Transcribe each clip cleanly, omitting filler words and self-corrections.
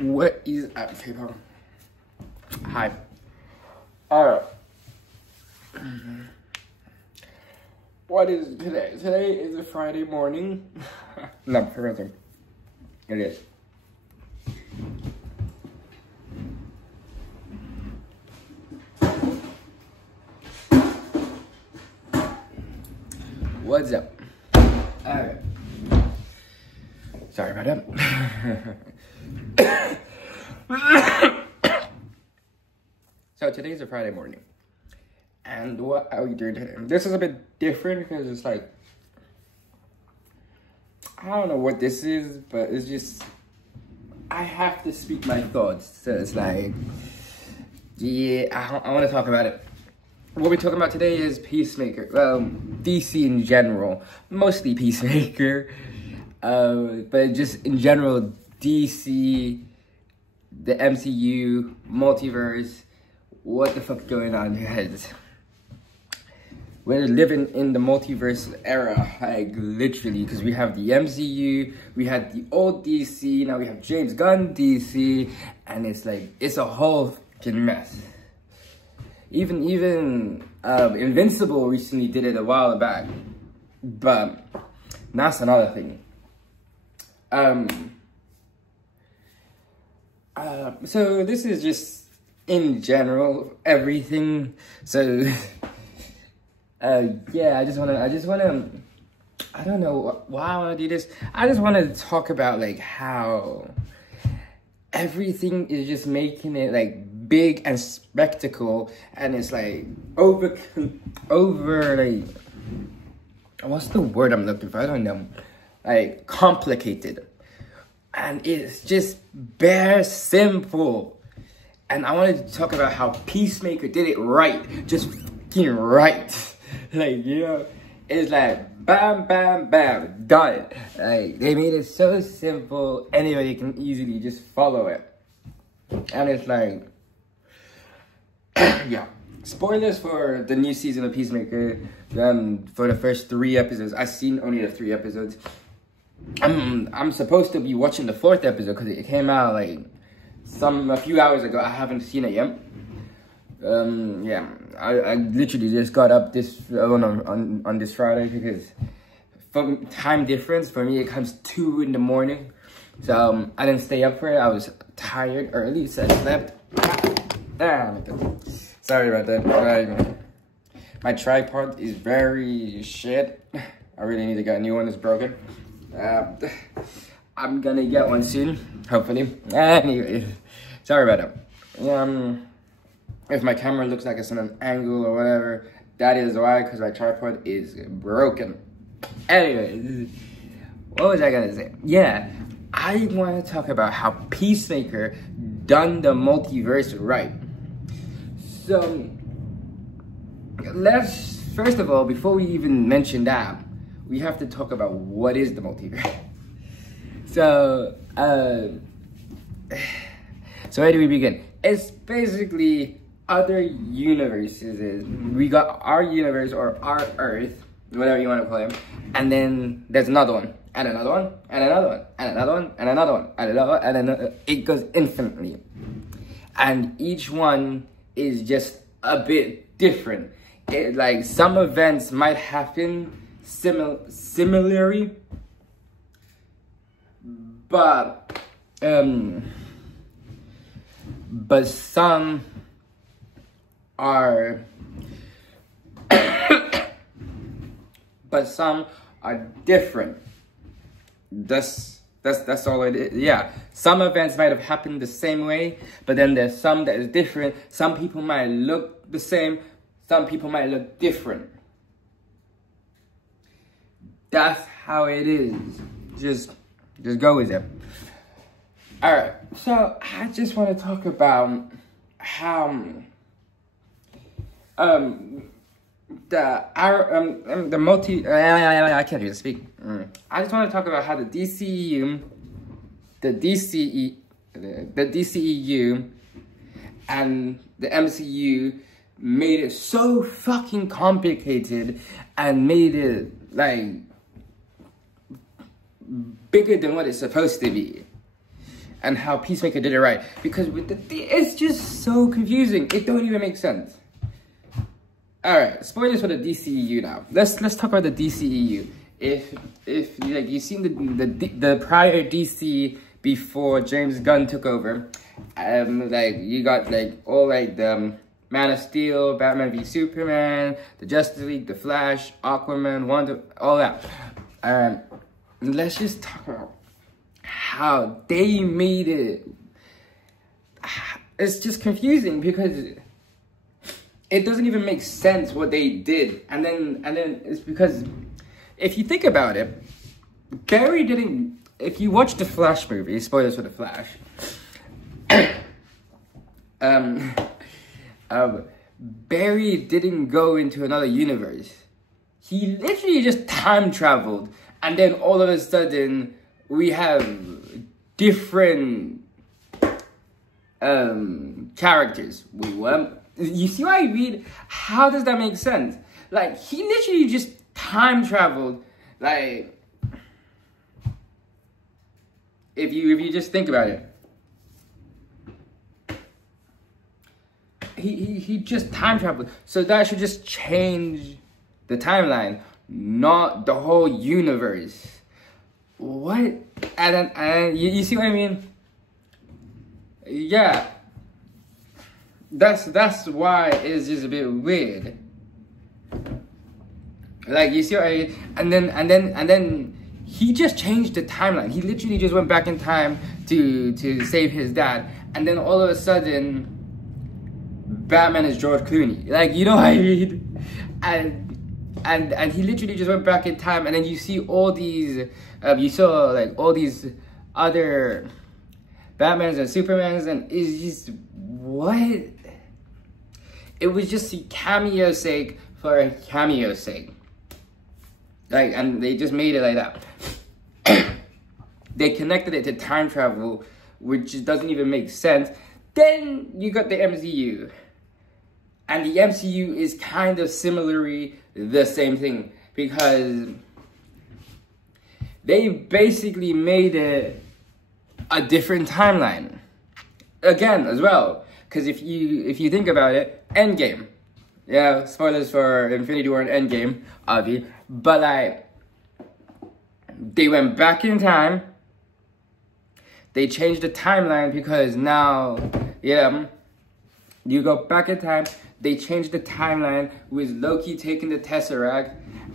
What is up, people? Hi. Alright. What is today? Today is a Friday morning. No, for real. It is. What's up? Alright. Sorry about that. So today's a Friday morning. And what are we doing today? This is a bit different because it's like, I don't know what this is, but it's just, I have to speak my thoughts. So it's like, yeah, I want to talk about it. What we're talking about today is Pacemaker. Well, DC in general. Mostly Pacemaker. But just in general, DC, the MCU, multiverse, what the fuck going on, guys? We're living in the multiverse era, like literally, because we have the MCU, we had the old DC, now we have James Gunn DC, and it's like, it's a whole fucking mess. Even Invincible recently did it a while back, but that's another thing. So this is just in general everything. So yeah, I don't know why I want to do this. I just want to talk about like how everything is just making it like big and spectacle, and it's like over like, what's the word I'm looking for? I don't know. Like complicated, and it's just bare simple. And I wanted to talk about how Peacemaker did it right, just fucking right. Like, you know, it's like bam, bam, bam, done. Like they made it so simple, anybody can easily just follow it. And it's like, yeah. Spoilers for the new season of Peacemaker. For the first 3 episodes, I've seen only the 3 episodes. I'm supposed to be watching the 4th episode because it came out like a few hours ago. I haven't seen it yet. Yeah, I literally just got up this on this Friday because from time difference for me it comes 2 in the morning. So I didn't stay up for it. I was tired early, so I slept. Damn. Sorry about that. My tripod is very shit. I really need to get a new one. It's broken. I'm gonna get one soon, hopefully. Anyway, sorry about that. If my camera looks like it's on an angle or whatever, that is why, because my tripod is broken. Anyway, what was I gonna say? Yeah, I want to talk about how Peacemaker done the multiverse right. So, let's, first of all, before we even mention that, we have to talk about what is the multiverse. So where do we begin? It's basically other universes. We got our universe or our Earth, whatever you want to call it, and then there's another one, and another one, and another one, and another one, and another one, and another one, and another. It goes infinitely, and each one is just a bit different. Like some events might happen similarly, but some are different. That's all it is. Yeah, some events might have happened the same way, but then there's some that is different. Some people might look the same, some people might look different. That's how it is. Just go with it. Alright, so I just want to talk about how I can't even speak. I just want to talk about how the DCEU and the MCU made it so fucking complicated and made it like bigger than what it's supposed to be. and how Peacemaker did it right. Because with it's just so confusing. It don't even make sense. Alright, spoilers for the DCEU now. Let's talk about the DCEU. If like you've seen the prior DC before James Gunn took over, like you got like all like the Man of Steel, Batman v Superman, the Justice League, the Flash, Aquaman, Wonder, all that. Let's just talk about how they made it. It's just confusing because it doesn't even make sense what they did. And then it's because if you think about it, Barry didn't, if you watch the Flash movie, spoilers for the Flash, Barry didn't go into another universe. He literally just time traveled, and then all of a sudden we have different characters. Wait, what? You see what I mean? How does that make sense? Like, he literally just time traveled. Like, if you just think about it, he just time traveled. So that should just change the timeline, not the whole universe. What? And you see what I mean? Yeah. That's why it's just a bit weird. Like, you see what I mean? And then he just changed the timeline. He literally just went back in time to save his dad. And then all of a sudden, Batman is George Clooney. Like, you know what I mean? And he literally just went back in time, and then you see all these, you saw like all these other Batmans and Supermans, and it's just, what? It was just a cameo sake for a cameo sake. Like, and they just made it like that. They connected it to time travel, which just doesn't even make sense. Then you got the MCU. And the MCU is kind of similarly the same thing, because they basically made it a different timeline. Again, as well. Because if you think about it, Endgame. Yeah, spoilers for Infinity War and Endgame, obviously. But like, they went back in time. They changed the timeline because now, yeah, you go back in time. They changed the timeline with Loki taking the Tesseract,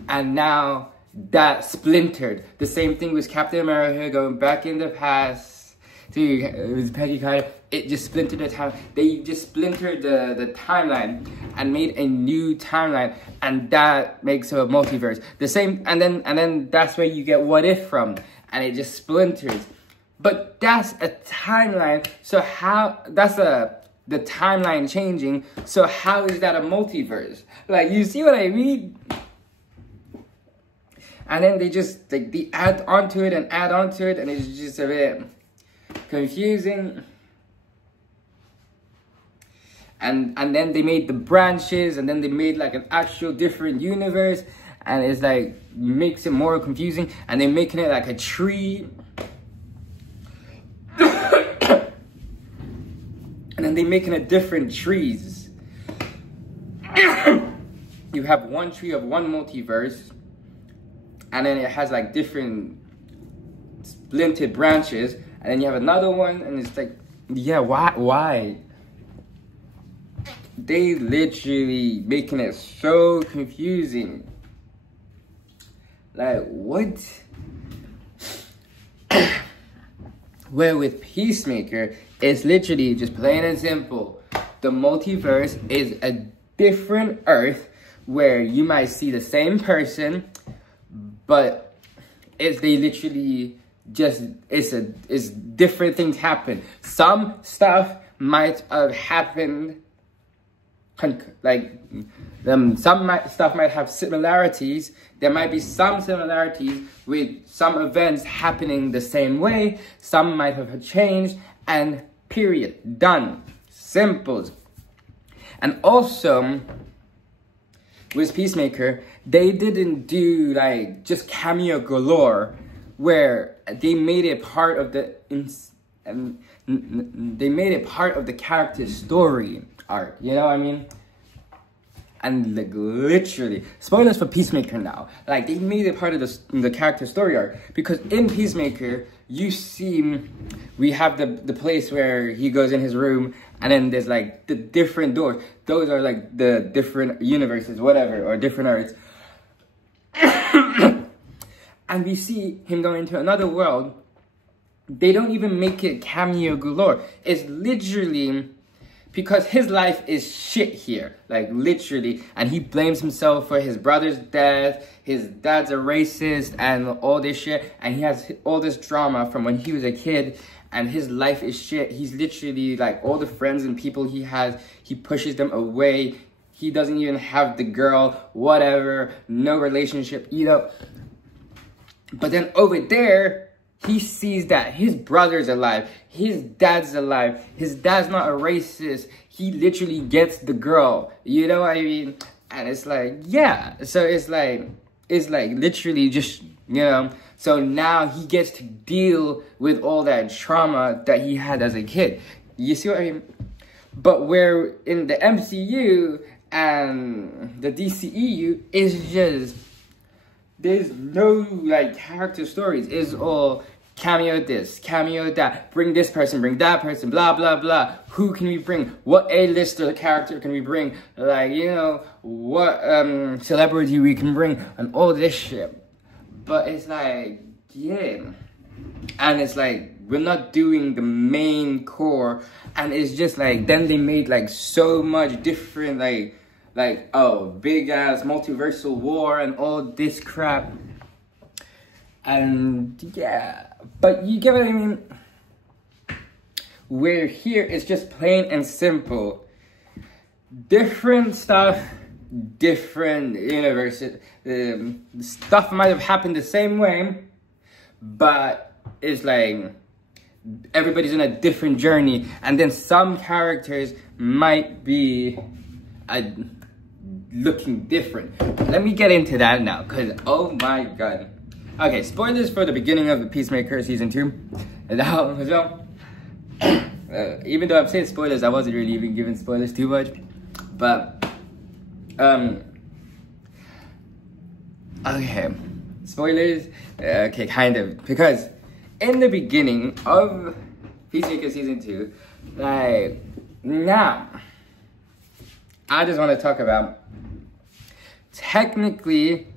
and now that splintered. The same thing with Captain America going back in the past with Peggy Carter. It just splintered the time. They just splintered the timeline and made a new timeline, and that makes a multiverse. The same, and then that's where you get What If from, and it just splinters. But that's a timeline. So how? That's the timeline changing. So how is that a multiverse? Like, you see what I mean? And then they just like they add onto it, and it's just a bit confusing. And then they made the branches, and then they made like an actual different universe, and it's like makes it more confusing. And they're making it like a tree. And then they're making it different trees. You have one tree of one multiverse, and then it has like different splintered branches, and then you have another one, and it's like, yeah, why? They literally making it so confusing. Like, what? Where with Peacemaker, it's literally just plain and simple. The multiverse is a different Earth where you might see the same person, but they literally just, it's different things happen. Some stuff might have happened, like, stuff might have similarities. There might be some similarities with some events happening the same way. Some might have changed, and period. Done. Simple. And also, with Peacemaker, they didn't do like just cameo galore, where they made it part of the and they made it part of the character's story arc, you know what I mean? And like literally, spoilers for Peacemaker now. Like they made it part of the character story arc, because in Peacemaker, you see, we have the place where he goes in his room, and then there's like the different doors. Those are like the different universes, whatever, or different arcs. And we see him going into another world. They don't even make it cameo galore. It's literally because his life is shit here, like literally, and he blames himself for his brother's death. His dad's a racist and all this shit, and he has all this drama from when he was a kid, and his life is shit. He's literally like, all the friends and people he has, he pushes them away. He doesn't even have the girl, whatever, no relationship, you know. But then over there, he sees that his brother's alive, his dad's alive, his dad's not a racist, he literally gets the girl, you know what I mean? And it's like, yeah, so it's like literally just, you know, so now he gets to deal with all that trauma that he had as a kid. You see what I mean? But where in the MCU and the DCEU, is just, there's no like character stories. It's all cameo this, cameo that, bring this person, bring that person, blah, blah, blah. Who can we bring? What A-lister character can we bring? Like, you know, what celebrity we can bring, and all this shit. But it's like, yeah. And it's like, we're not doing the main core. And it's just like, then they made like so much different, like, oh, big ass multiversal war and all this crap. And yeah, but you get what I mean? Where here it's just plain and simple. Different stuff, different universes. Stuff might have happened the same way, but it's like everybody's on a different journey. And then some characters might be looking different. Let me get into that now, because oh my god. Okay, spoilers for the beginning of the Peacemaker season 2. Now, so, even though I'm saying spoilers, I wasn't really even giving spoilers too much. But, okay, spoilers, okay, kind of. Because in the beginning of Peacemaker season 2, like, now, I just want to talk about, technically,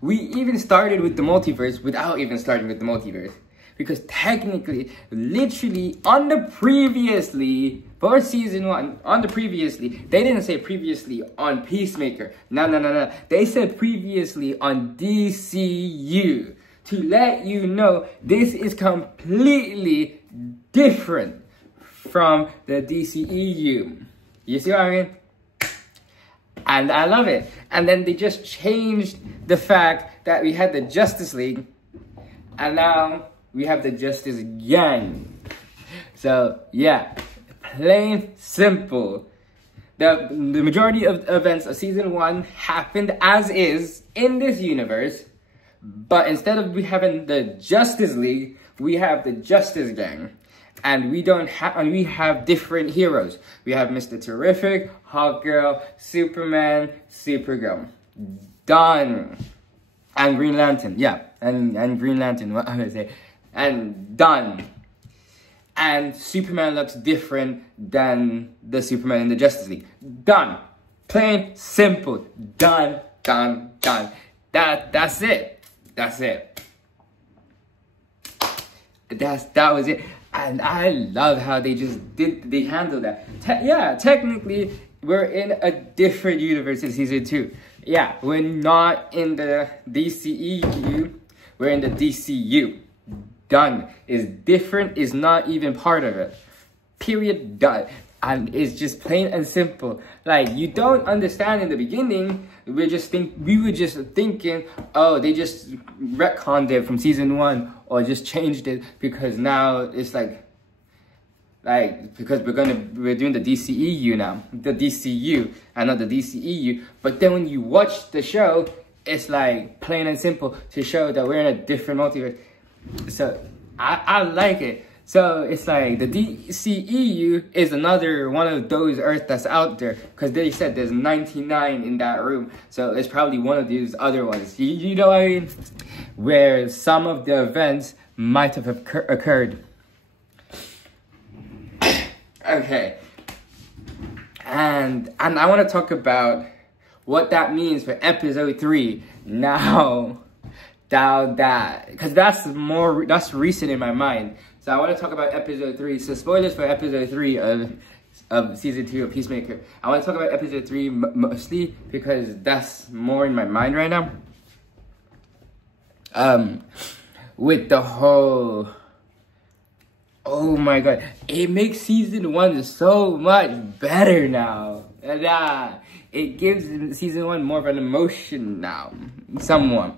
we even started with the multiverse without even starting with the multiverse. Because technically, literally, on the previously, for season 1, on the previously, they didn't say previously on Peacemaker. No. They said previously on DCU. To let you know, this is completely different from the DCEU. You see what I mean? And I love it. And then they just changed the fact that we had the Justice League, and now we have the Justice Gang. So yeah, plain simple. The majority of events of season 1 happened as is in this universe, but instead of we having the Justice League, we have the Justice Gang. And we have different heroes. We have Mr. Terrific, Hawkgirl, Superman, Supergirl. Done. And Green Lantern, yeah. And Green Lantern, what am I say? And done. And Superman looks different than the Superman in the Justice League. Done. Plain, simple. Done. That's it. That's it. That was it. And I love how they handled that. Yeah, technically, we're in a different universe in season 2. Yeah, we're not in the DCEU, we're in the DCU. Done. Is different, is not even part of it. Period, done. And it's just plain and simple. Like, you don't understand in the beginning, we were just thinking, oh, they just retconned it from season 1, or just changed it because now it's because we're doing the DCEU now, the DCU and not the DCEU. But then when you watch the show, it's like plain and simple to show that we're in a different multiverse. So I like it. So it's like the DCEU is another one of those Earths that's out there, because they said there's 99 in that room. So it's probably one of these other ones. You know what I mean? Where some of the events might have occurred. Okay. And I want to talk about what that means for episode 3 now that, because that's recent in my mind. So I want to talk about episode 3. So spoilers for episode 3 of season 2 of Peacemaker. I want to talk about episode 3 mostly because that's more in my mind right now. With the whole, oh my god, it makes season 1 so much better now. It gives season 1 more of an emotion now, somewhat.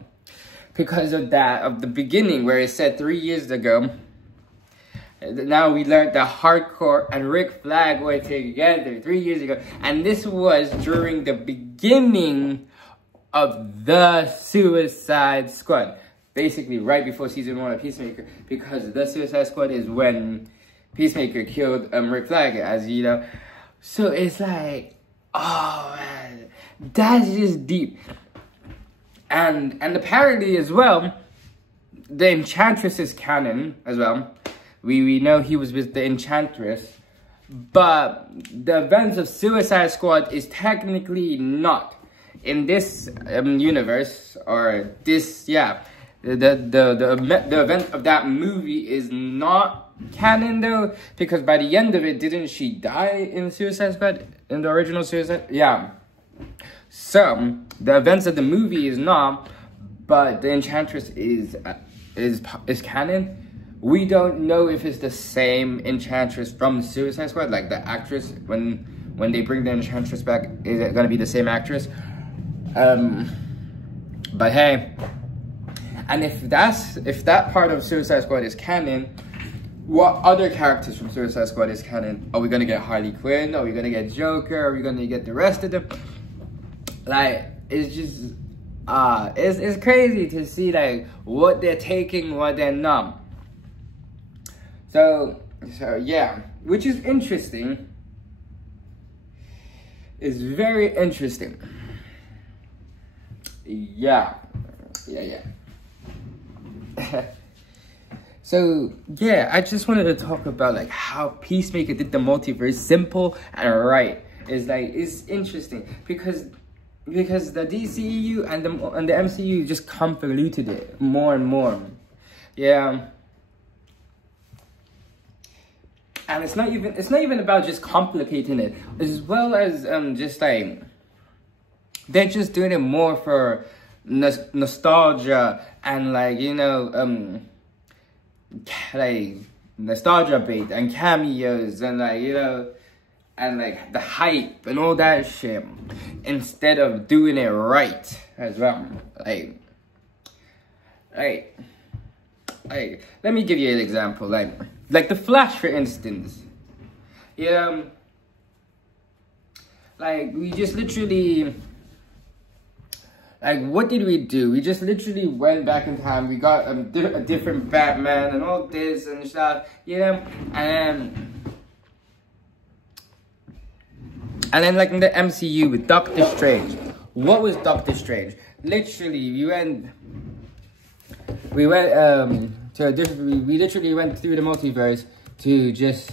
Because of the beginning where it said 3 years ago, now we learned that Hardcore and Rick Flag were together 3 years ago. And this was during the beginning of the Suicide Squad. Basically right before season 1 of Peacemaker. Because the Suicide Squad is when Peacemaker killed Rick Flag, as you know. So it's like, oh man, that's just deep. And apparently as well, the Enchantress is canon as well. We know he was with the Enchantress. But the events of Suicide Squad is technically not. In this universe, or this, yeah. The event of that movie is not canon though. Because by the end of it, didn't she die in Suicide Squad? In the original Suicide? Yeah. So, the events of the movie is not, but the Enchantress is canon. We don't know if it's the same Enchantress from Suicide Squad, like the actress, when they bring the Enchantress back, is it gonna be the same actress? But hey, and if that part of Suicide Squad is canon, what other characters from Suicide Squad is canon? Are we gonna get Harley Quinn? Are we gonna get Joker? Are we gonna get the rest of them? Like, it's just, it's crazy to see, like, what they're taking, what they're not. So yeah, which is interesting. It's very interesting. Yeah. So, yeah, I just wanted to talk about, like, how Peacemaker did the multiverse simple and right. It's interesting because the DCEU and the MCU just convoluted it more and more. Yeah. And it's not even about just complicating it, as well as just like they're just doing it more for nostalgia and, like, you know, like nostalgia bait and cameos and, like, you know, and like the hype and all that shit, instead of doing it right as well. Like let me give you an example, like the Flash, for instance. Yeah, like we just literally, like, what did we do? We just literally went back in time. We got a different Batman and all this and stuff, you know, and then like in the MCU with Doctor Strange. What was Doctor Strange? Literally, we literally went through the multiverse to just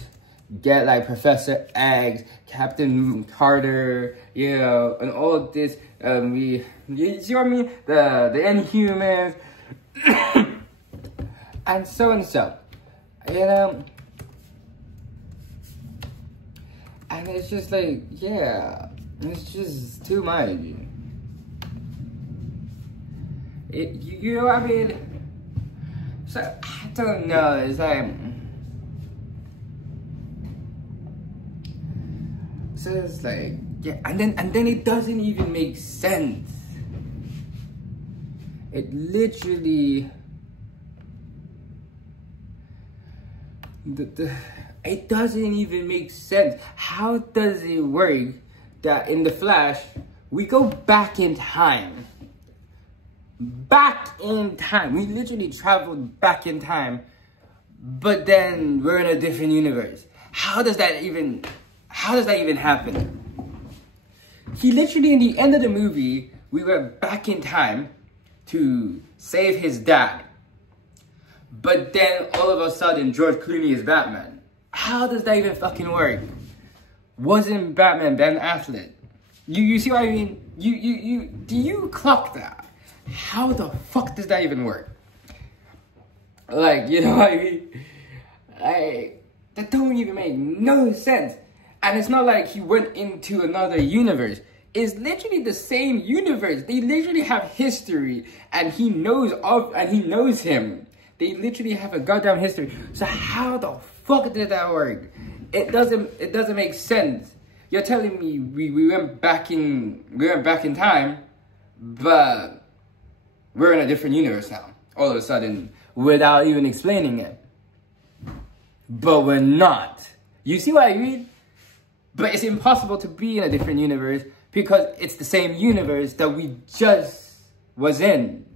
get, like, Professor X, Captain Carter, you know, and all this. You see what I mean? The Inhumans, and so, you know. And it's just like, yeah, it's just too much. You know what I mean? So, I don't know, it's like, so it's like, yeah, and then it doesn't even make sense. It literally, it doesn't even make sense. How does it work that in the Flash, we go back in time? Back in time. We literally traveled back in time. but then we're in a different universe. How does that even happen? He literally, in the end of the movie, we went back in time to save his dad. But then all of a sudden, George Clooney is Batman. How does that even fucking work? Wasn't Batman Ben Affleck? You see what I mean? Do you clock that? How the fuck does that even work? Like, you know what I mean? That don't even make no sense. And it's not like he went into another universe. It's literally the same universe. They literally have history, and he knows him. They literally have a goddamn history. So how the fuck did that work? It doesn't make sense. You're telling me we went back in time, but we're in a different universe now. All of a sudden, without even explaining it. But we're not. You see what I mean? But it's impossible to be in a different universe because it's the same universe that we just was in.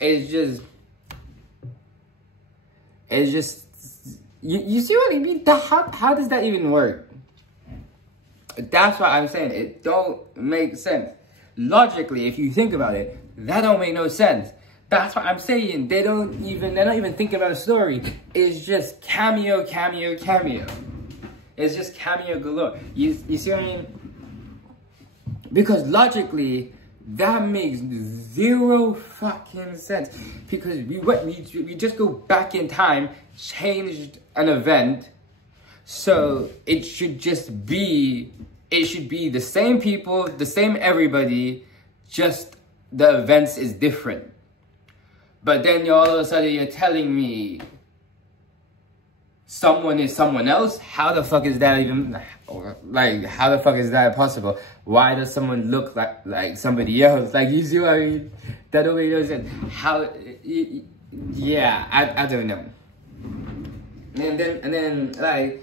It's just you see what I mean? How does that even work? That's what I'm saying. It don't make sense. Logically, if you think about it, that don't make no sense. That's what I'm saying. They're not even thinking about a story. It's just cameo. It's just cameo galore. You see what I mean? Because logically, that makes zero fucking sense. Because we just go back in time, changed an event, so it should be the same people, the same everybody, just the events is different. But then all of a sudden you're telling me someone is someone else? How the fuck is that even, like, how the fuck is that possible? Why does someone look like somebody else? Like, you see what I mean? That don't make no sense. How, yeah, I don't know. And then, like,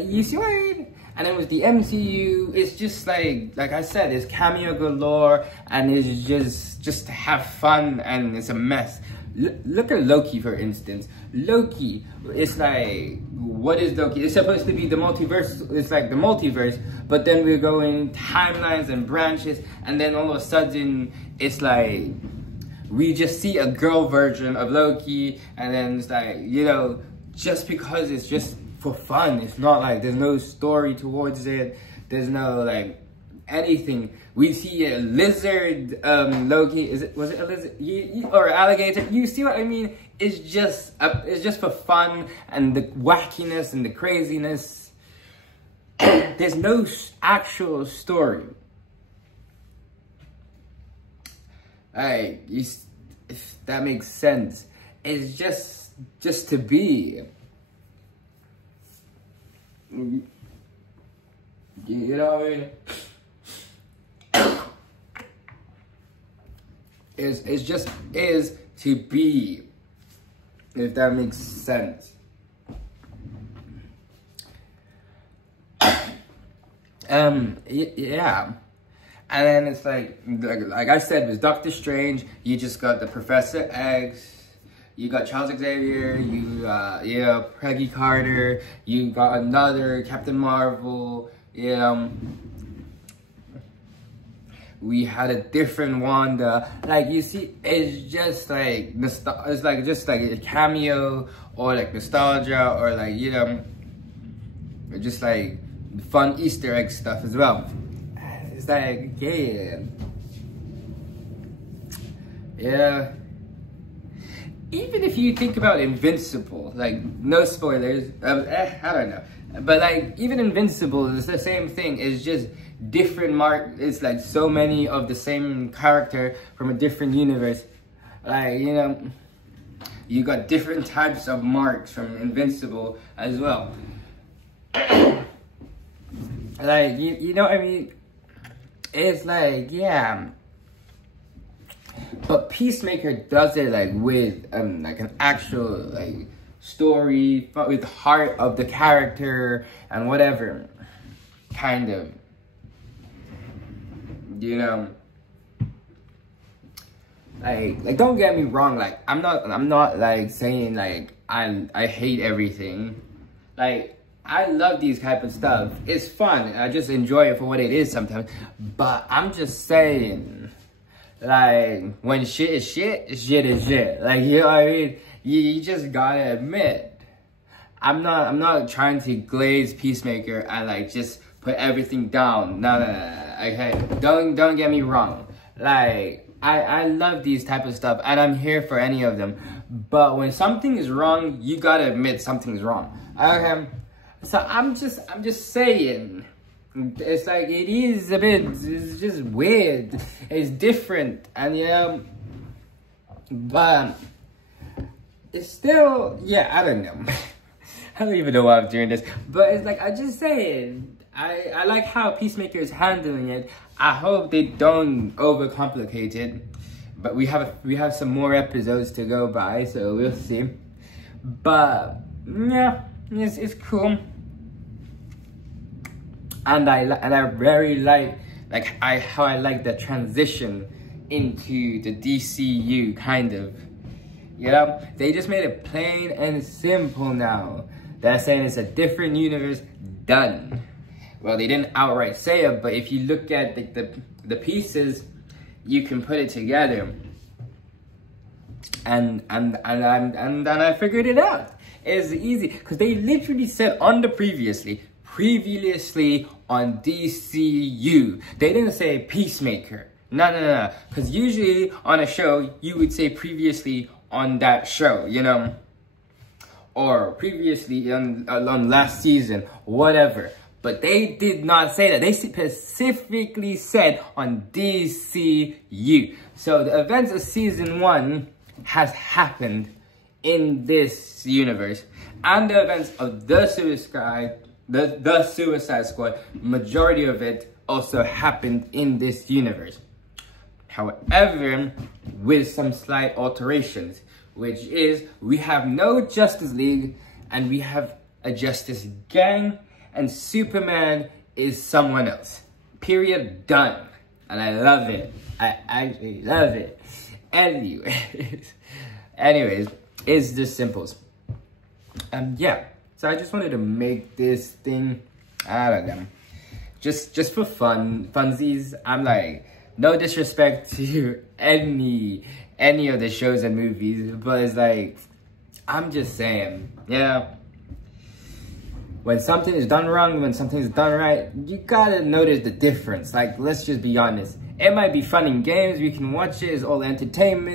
you see what I mean? And then with the MCU, it's just like I said, it's cameo galore, and it's just to have fun, and it's a mess. Look at Loki, for instance. Loki, it's like, what is Loki? It's supposed to be the multiverse. It's like the multiverse, but then we're going timelines and branches, and then all of a sudden, it's like, we just see a girl version of Loki, and then it's like, you know, just because it's just for fun. It's not like, there's no story towards it. There's no, like, anything. We see a lizard, Loki, was it a lizard? Or alligator? You see what I mean? It's just for fun, and the wackiness and the craziness. There's no actual story. Like, if that makes sense. It's just to be. You know what I mean? It's just is to be, if that makes sense. Yeah. And then it's like I said, with Doctor Strange, you just got the Professor X, you got Charles Xavier, you got Peggy Carter, you got another Captain Marvel, we had a different Wanda. Like, you see, it's just like it's like just like a cameo, or like nostalgia, or like, you know, just like fun Easter egg stuff as well. It's like, yeah. Even if you think about Invincible, like, no spoilers, I don't know, but like, even Invincible is the same thing. It's just different it's like so many of the same character from a different universe. Like, you know, you got different types of marks from Invincible as well. Like, you know what I mean? It's like, yeah. But Peacemaker does it like with like an actual like story, but with the heart of the character and whatever, kind of. You know, like don't get me wrong. Like, I'm not like saying like I hate everything. Like, I love these type of stuff. It's fun. I just enjoy it for what it is sometimes. But I'm just saying, like, when shit is shit, shit is shit. Like, you know what I mean? You just gotta admit. I'm not trying to glaze Peacemaker and like just put everything down. No. Okay, don't get me wrong. Like, I love these type of stuff and I'm here for any of them. But when something is wrong, you gotta admit something's wrong. Okay, so I'm just saying. It's like, it is a bit, it's just weird. It's different, and yeah, but it's still, yeah, I don't know. I don't even know why I'm doing this, but it's like, I just saying, I like how Peacemaker is handling it. I hope they don't overcomplicate it, but we have some more episodes to go by, so we'll see. But yeah, it's cool. And I very like how I like the transition into the DCU, kind of. You know, they just made it plain and simple now. They're saying it's a different universe, done. Well, they didn't outright say it, but if you look at the pieces, you can put it together. And I figured it out. It's easy, because they literally said on the previously on DCU. They didn't say Peacemaker. No. Because usually on a show, you would say previously on that show, you know? Or previously on last season, whatever. But they did not say that. They specifically said on DCU. So the events of season 1 has happened in this universe. And the events of the Suicide Squad, majority of it also happened in this universe. However, with some slight alterations, which is we have no Justice League and we have a Justice Gang, and Superman is someone else. Period. Done. And I love it. I actually love it. Anyways, it's just simples. Yeah. So I just wanted to make this thing, I don't know, just for funsies. I'm like, no disrespect to any of the shows and movies, but it's like, I'm just saying, yeah, when something is done wrong, when something is done right, you gotta notice the difference. Like, let's just be honest. It might be fun in games, we can watch it, it's all entertainment.